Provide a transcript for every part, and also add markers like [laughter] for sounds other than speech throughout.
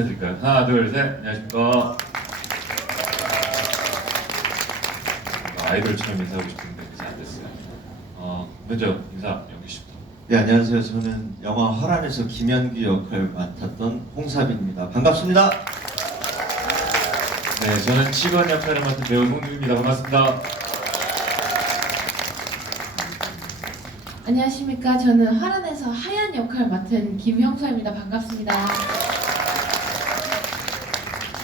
인사드릴까요? 하나, 둘, 셋. 안녕하십니까. 아이돌처럼 인사하고 싶은데 그게 안 됐어요. 어, 먼저 인사 연기시부터. 네 안녕하세요. 저는 영화 화란에서 김현규 역을 맡았던 홍사빈입니다. 반갑습니다. 네, 저는 직원 역할을 맡은 배우 송규입니다. 반갑습니다. 안녕하십니까. 저는 화란에서 하얀 역할 맡은 김형서입니다. 반갑습니다.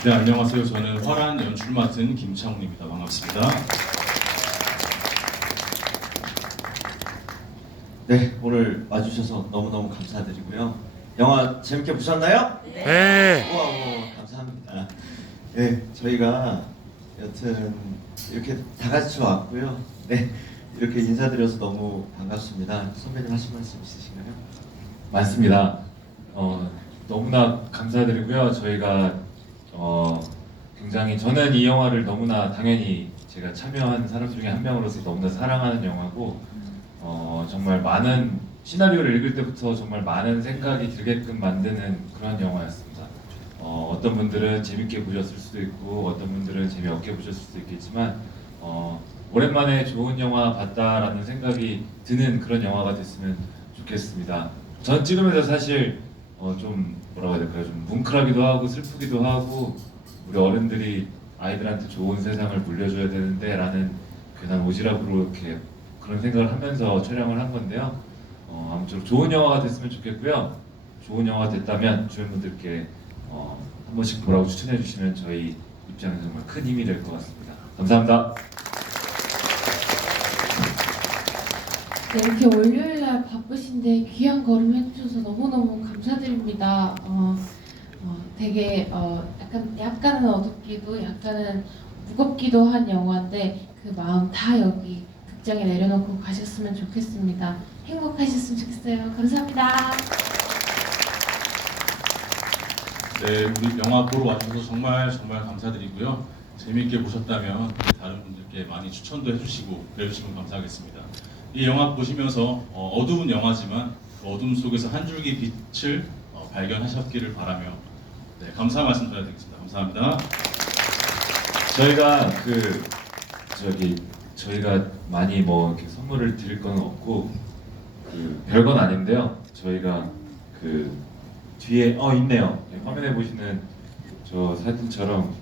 네 안녕하세요. 저는 화란 연출 맡은 김창훈입니다. 반갑습니다. 네 오늘 와주셔서 너무너무 감사드리고요. 영화 재밌게 보셨나요? 네. 우와, 우와 감사합니다. 네 저희가 여튼 이렇게 다 같이 왔고요. 네 이렇게 인사드려서 너무 반갑습니다. 선배님 하실 말씀 있으신가요? 많습니다. 어, 너무나 감사드리고요. 저희가 어, 굉장히 저는 이 영화를 너무나 당연히 제가 참여한 사람 중에 한 명으로서 너무나 사랑하는 영화고 어, 정말 많은 시나리오를 읽을 때부터 정말 많은 생각이 들게끔 만드는 그런 영화였습니다. 어, 어떤 분들은 재밌게 보셨을 수도 있고 어떤 분들은 재미없게 보셨을 수도 있겠지만 어, 오랜만에 좋은 영화 봤다라는 생각이 드는 그런 영화가 됐으면 좋겠습니다. 전 찍으면서 사실 어, 좀 뭐라고 해야 될까요? 좀 뭉클하기도 하고 슬프기도 하고 우리 어른들이 아이들한테 좋은 세상을 물려줘야 되는데 라는 괜한 오지랖으로 이렇게 그런 생각을 하면서 촬영을 한 건데요. 어, 아무쪼록 좋은 영화가 됐으면 좋겠고요. 좋은 영화가 됐다면 주연분들께 어, 한 번씩 보라고 추천해 주시면 저희 입장에서 정말 큰 힘이 될 것 같습니다. 감사합니다. 네, 이렇게 월요일 날 바쁘신데 귀한 걸음 해주셔서 너무너무 감사드립니다. 어, 어, 되게 어, 약간 약간은 어둡기도 약간은 무겁기도 한 영화인데 그 마음 다 여기 극장에 내려놓고 가셨으면 좋겠습니다. 행복하셨으면 좋겠어요. 감사합니다. 네 우리 영화 보러 와주셔서 정말 정말 감사드리고요. 재미있게 보셨다면 다른 분들께 많이 추천도 해주시고 그래주시면 감사하겠습니다. 이 영화 보시면서 어, 어두운 영화지만 그 어둠 속에서 한 줄기 빛을 어, 발견하셨기를 바라며 네, 감사 말씀 드려드리겠습니다. 감사합니다. 저희가 그 저기 저희가 많이 뭐 이렇게 선물을 드릴 건 없고 그 별건 아닌데요. 저희가 그 뒤에 어 있네요. 네, 화면에 보시는 저 사진처럼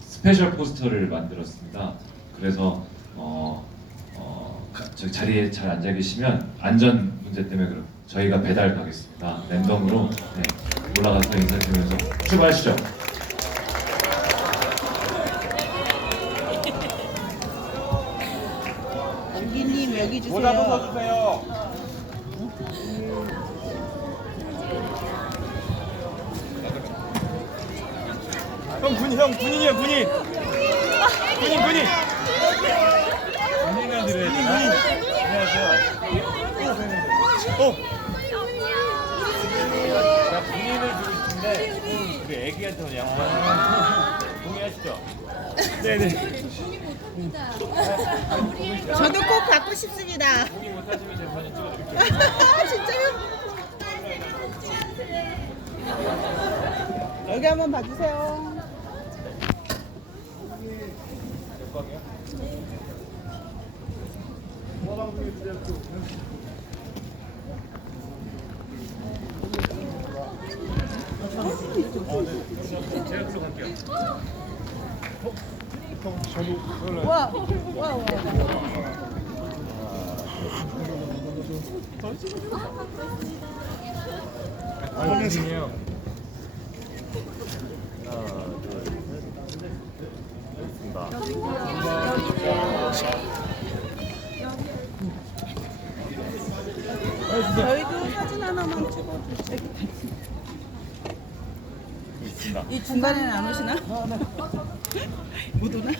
스페셜 포스터를 만들었습니다. 그래서 어, 어, 가- 자리에 잘 앉아 계시면 안전 문제 때문에 그럼 저희가 배달 가겠습니다. 랜덤으로 네, 올라가서 인사드리면서 출발하시죠. 연기님 여기 주세요. 형 군인 형 군인이야 군인. 군인 군인. 군인을 드려야 되나? 안녕하세요. 어. 나 군인을 주고 싶은데 우리 애기한테 양반 동의하시죠? 네네. 저도 꼭 갖고 싶습니다. 동의 못하시면 제가 사진 찍어드릴게요. [laughs] 진짜요? 여기 한번 봐주세요. 제 가 들어갈게요. 와, 와, 와. 군인이에요. 저희도 사진 하나만 찍어주세요. 있습니다. 이 중간에는 안 오시나? [laughs] 못 오나?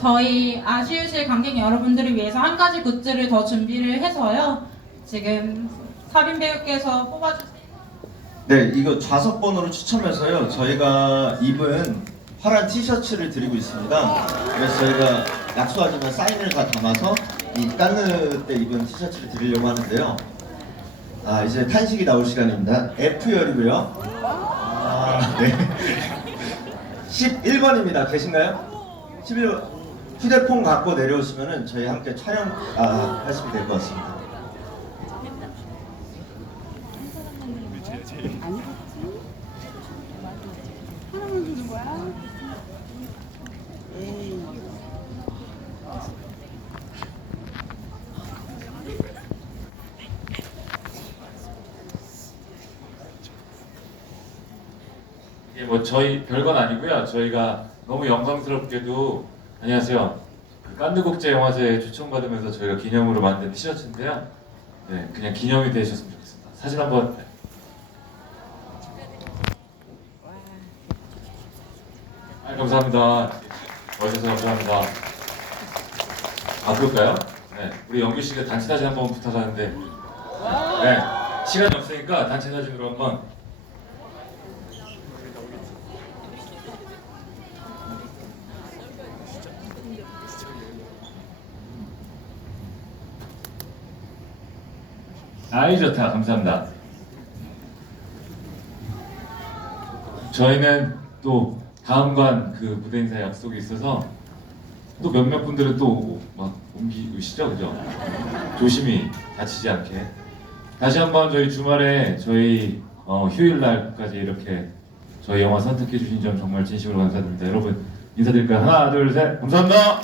저희 아쉬우실 관객 여러분들을 위해서 한 가지 굿즈를 더 준비를 해서요. 지금 사빈 배우께서 뽑아주세요. 네, 이거 좌석 번호로 추첨해서요. 저희가 입은 파란 티셔츠를 드리고 있습니다. 그래서 저희가 약속하지만 사인을 다 담아서 이 따느 때 입은 티셔츠를 드리려고 하는데요. 아, 이제 탄식이 나올 시간입니다. F열이고요. 아, 네. [laughs] 11번입니다. 계신가요? 11번. 휴대폰 갖고 내려오시면은 저희 함께 촬영 아, 하시면 될 것 같습니다. 하나만 주는 거야? 에이. 이게 뭐 저희 별건 아니고요. 저희가 너무 영광스럽게도 안녕하세요. 그 깐느 국제 영화제에 초청받으면서 저희가 기념으로 만든 티셔츠인데요. 네, 그냥 기념이 되셨으면 좋겠습니다. 사진 한번. 네. 아, 감사합니다. 와주셔서 감사합니다. 아 그럴까요? 네, 우리 영규 씨가 단체 사진 한번 부탁하는데, 네, 시간이 없으니까 단체 사진으로 한번. 아이 좋다. 감사합니다. 저희는 또 다음관 그 무대 인사 약속이 있어서 또 몇몇 분들은 또 막 옮기시죠? 그죠? 조심히 다치지 않게. 다시 한번 저희 주말에 저희 어, 휴일 날까지 이렇게 저희 영화 선택해 주신 점 정말 진심으로 감사드립니다. 여러분 인사드릴까요? 하나 둘 셋. 감사합니다